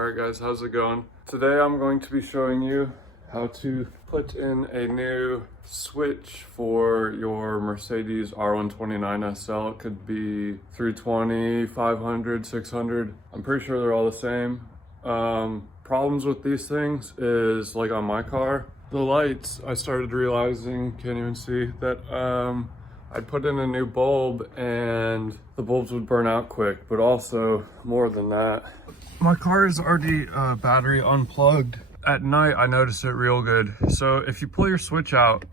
Alright guys, how's it going? Today I'm going to be showing you how to put in a new switch for your Mercedes R129 SL. It could be 320, 500, 600. I'm pretty sure they're all the same. Problems with these things is, like on my car, the lights, I started realizing, can't even see, that I'd put in a new bulb and the bulbs would burn out quick, but also more than that, my car is already battery unplugged. At night, I notice it real good. So if you pull your switch out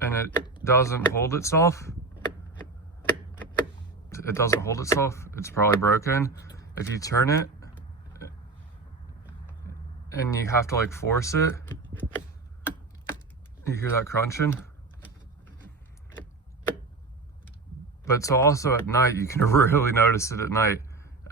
and it doesn't hold itself, it's probably broken. If you turn it and you have to like force it, you hear that crunching. But so also at night, you can really notice it at night.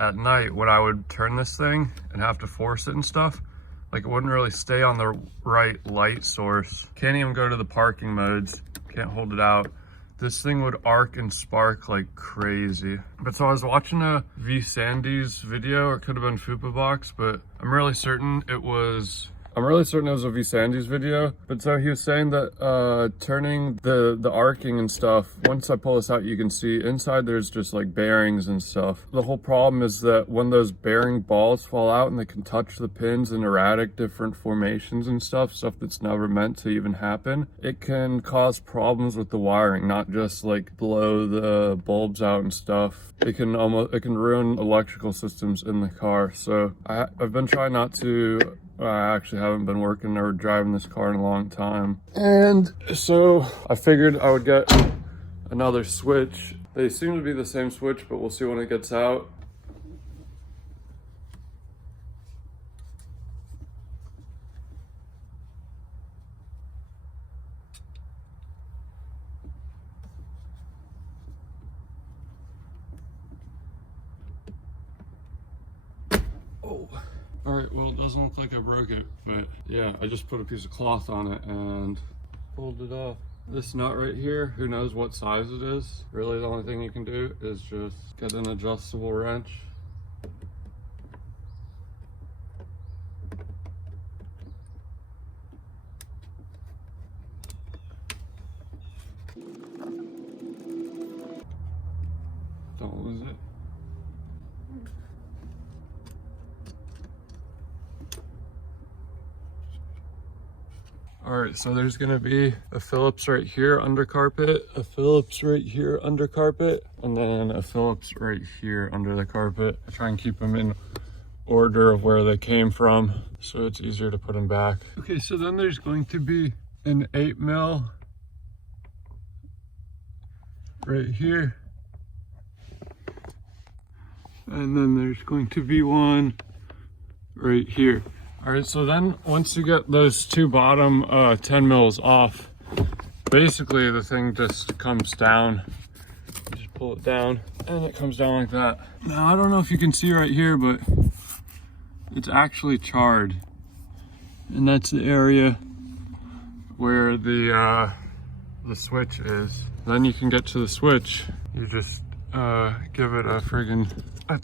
At night, when I would turn this thing and have to force it and stuff, like it wouldn't really stay on the right light source. Can't even go to the parking modes, can't hold it out. This thing would arc and spark like crazy. But so I was watching a V Sandy's video, or it could have been Fupa Box, but I'm really certain it was a V Sandy's video. But so he was saying that turning the arcing and stuff, once I pull this out, you can see inside there's just like bearings and stuff. The whole problem is that when those bearing balls fall out and they can touch the pins in erratic different formations and stuff that's never meant to even happen, it can cause problems with the wiring, not just like blow the bulbs out and stuff. It can ruin electrical systems in the car. So I've been trying not to, I actually haven't been working or driving this car in a long time. And so I figured I would get another switch. They seem to be the same switch, but we'll see when it gets out. Oh. All right, well, it doesn't look like I broke it, but yeah, I just put a piece of cloth on it and pulled it off. This nut right here, who knows what size it is? Really, the only thing you can do is just get an adjustable wrench. Don't lose it. All right, so there's gonna be a Phillips right here under carpet, a Phillips right here under carpet, and then a Phillips right here under the carpet. I try and keep them in order of where they came from, so it's easier to put them back. Okay, so then there's going to be an 8mm right here. And then there's going to be one right here. All right, so then once you get those two bottom 10 mils off, basically the thing just comes down. You just pull it down and it comes down like that. Now, I don't know if you can see right here, but it's actually charred. And that's the area where the switch is. Then you can get to the switch. You just give it a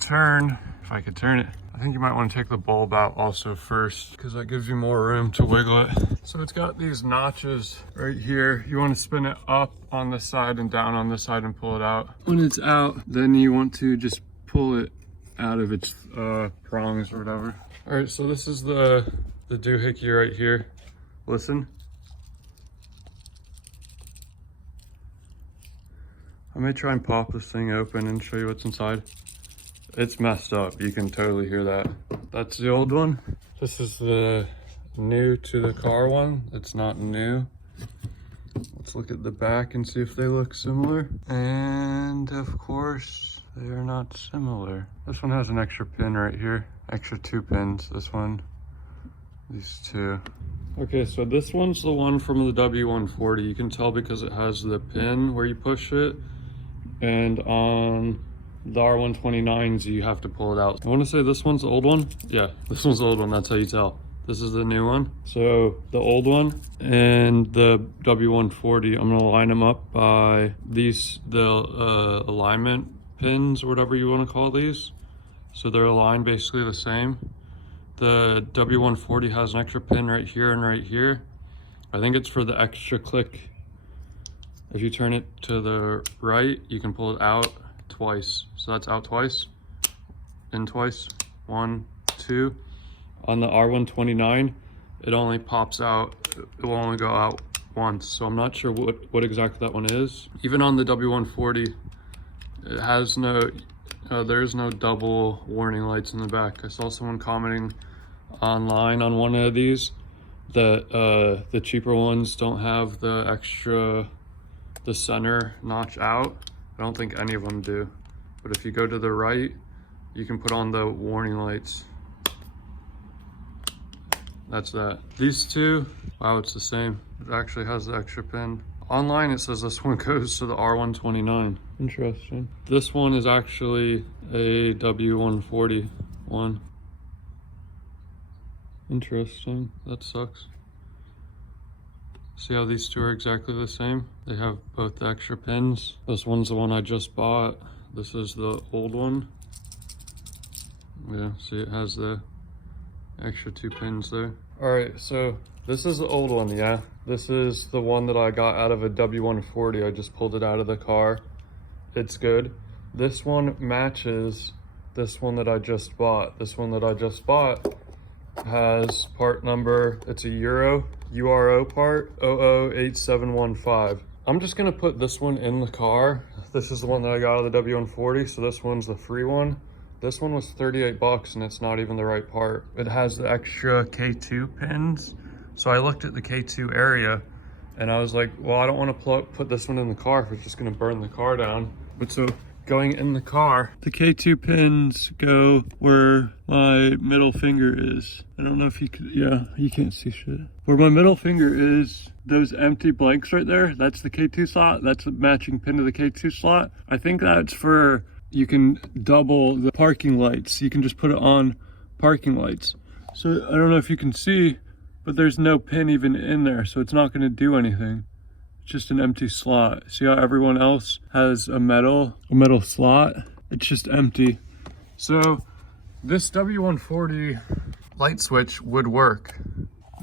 turn, if I could turn it. I think you might want to take the bulb out also first, because that gives you more room to wiggle it. So it's got these notches right here. You want to spin it up on this side and down on this side and pull it out. When it's out, then you want to just pull it out of its prongs or whatever. All right, so this is the doohickey right here. Listen. I may try and pop this thing open and show you what's inside. It's messed up. You can totally hear that. That's the old one. This is the new to the car one. It's not new. Let's look at the back and see if they look similar. And of course, they are not similar. This one has an extra pin right here. Extra 2 pins. This one, these two. Okay, so this one's the one from the W140. You can tell because it has the pin where you push it. And on the R129s, you have to pull it out. I want to say this one's the old one. Yeah, this one's the old one. That's how you tell. This is the new one. So the old one and the W140, I'm gonna line them up by the alignment pins or whatever you want to call these. So they're aligned basically the same. The W140 has an extra pin right here and right here. I think it's for the extra click. If you turn it to the right, you can pull it out twice. So that's out twice, in twice, 1, 2. On the R129, it only pops out, it will only go out once. So I'm not sure what exactly that one is. Even on the W140, it has no, there's no double warning lights in the back. I saw someone commenting online on one of these that the cheaper ones don't have the extra, the center notch out. I don't think any of them do. But if you go to the right, you can put on the warning lights. That's that. These two, wow, it's the same. It actually has the extra pin. Online, it says this one goes to the R129. Interesting. This one is actually a W140 one. Interesting. That sucks. See how these two are exactly the same? They have both the extra pins. This one's the one I just bought. This is the old one. Yeah, see it has the extra 2 pins there. All right, so this is the old one, yeah. This is the one that I got out of a W140. I just pulled it out of the car. It's good. This one matches this one that I just bought. This one that I just bought has part number, it's a URO part, 008715. I'm just gonna put this one in the car. This is the one that I got out of the W140, so this one's the free one. This one was 38 bucks and it's not even the right part. It has the extra K2 pins. So I looked at the K2 area and I was like, well, I don't want to put this one in the car if it's just gonna burn the car down. But so going in the car, the K2 pins go where my middle finger is. I don't know if you could, yeah, you can't see shit. Where my middle finger is, those empty blanks right there, that's the K2 slot. That's a matching pin to the K2 slot. I think that's for, you can double the parking lights. You can just put it on parking lights. So I don't know if you can see, but there's no pin even in there, so it's not gonna do anything. It's just an empty slot. See how everyone else has a metal slot? It's just empty. So this W140 light switch would work.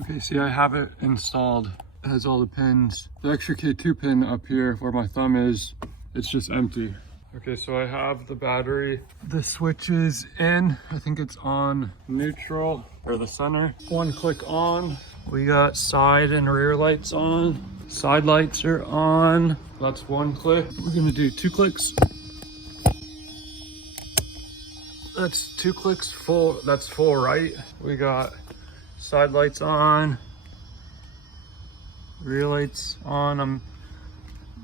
Okay, see, I have it installed. It has all the pins. The extra K2 pin up here where my thumb is, it's just empty. Okay, so I have the battery. The switch is in. I think it's on neutral, or the center. One click on. We got side and rear lights on. Side lights are on. That's one click. We're gonna do 2 clicks. That's 2 clicks full. That's full right. We got side lights on. Rear lights on.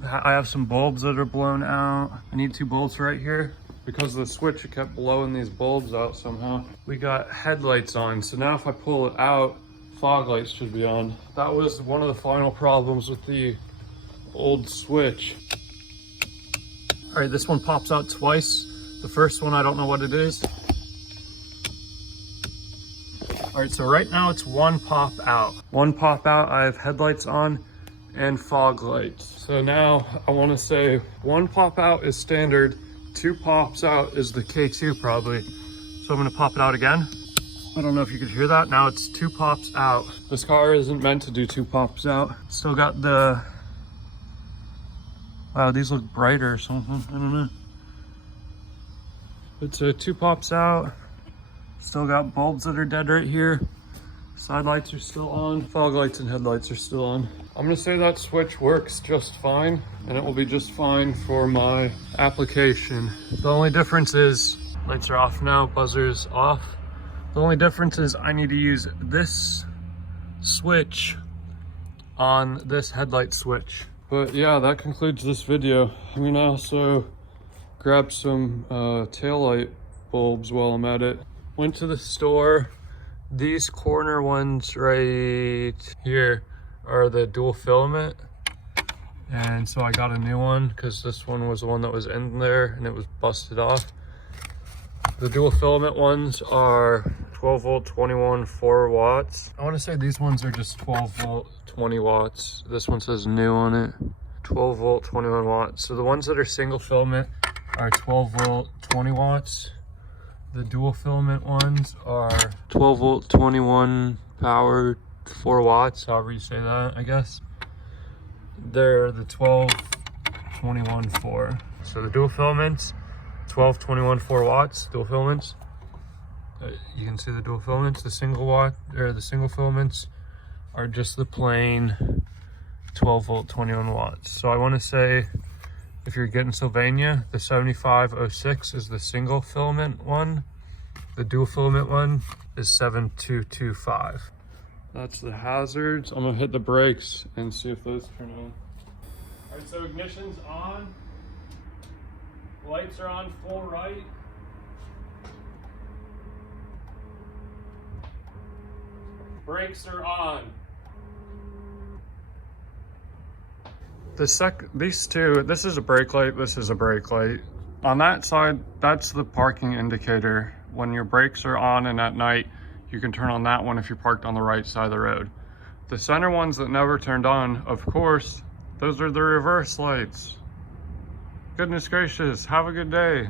I have some bulbs that are blown out. I need 2 bolts right here. Because of the switch, it kept blowing these bulbs out somehow. We got headlights on. So now if I pull it out, fog lights should be on. That was one of the final problems with the old switch. All right, this one pops out twice. The first one, I don't know what it is. All right, so right now it's 1 pop out. 1 pop out, I have headlights on and fog lights. So now I wanna say 1 pop out is standard, 2 pops out is the K2 probably. So I'm gonna pop it out again. I don't know if you could hear that. Now it's 2 pops out. This car isn't meant to do 2 pops out. Still got the, wow, these look brighter or something, I don't know. It's a 2 pops out. Still got bulbs that are dead right here. Side lights are still on. Fog lights and headlights are still on. I'm gonna say that switch works just fine, and it will be just fine for my application. The only difference is, lights are off now, buzzer's off. The only difference is I need to use this switch on this headlight switch. But yeah, that concludes this video. I'm gonna also grab some taillight bulbs while I'm at it. Went to the store. These corner ones right here are the dual filament. And so I got a new one because this one was the one that was in there and it was busted off. The dual filament ones are 12 volt, 21, 4 watts. I want to say these ones are just 12 volt, 20 watts. This one says new on it. 12 volt, 21 watts. So the ones that are single filament are 12 volt, 20 watts. The dual filament ones are 12 volt, 21 power, 4 watts, however you say that, I guess. They're the 12, 21, 4. So the dual filaments, 12, 21, 4 watts, dual filaments. You can see the dual filaments. The single filaments are just the plain 12 volt, 21 watts. So I want to say, if you're getting Sylvania, the 7506 is the single filament one. The dual filament one is 7225. That's the hazards. I'm gonna hit the brakes and see if those turn on. All right, so ignition's on. Lights are on full right. Brakes are on. These two, this is a brake light, this is a brake light. On that side, that's the parking indicator. When your brakes are on and at night, you can turn on that one if you're parked on the right side of the road. The center ones that never turned on, of course, those are the reverse lights. Goodness gracious, have a good day.